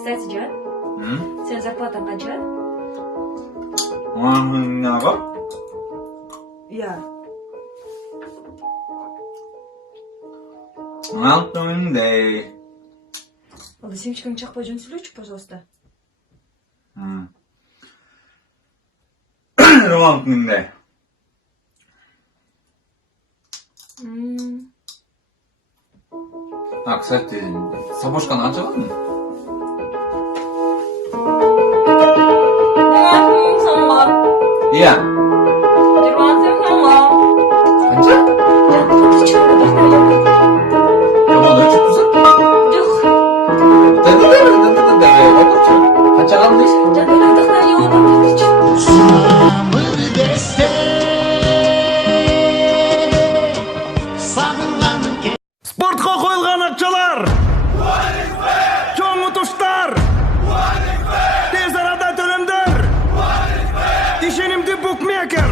Кстати, Can, senin зарплатаң қанша? Мамаңнаға? Иә. Алтындай. Ол семечкаңды жақпай жөн сөйлеші, пожалуйста. Алтындай. А, кстати, сапожканы ашығын? Иә. 20 теңге. Қанша? Ты чё, Команда өшіп тұрса? жоқ. Қанша қалды дейсің? Жаңа вдохновение отырмын, ты чё? Спортқа қойылған ақшалар! Чоң ұтыштар! Тез арада төлемдер! Ишенимді букмекер!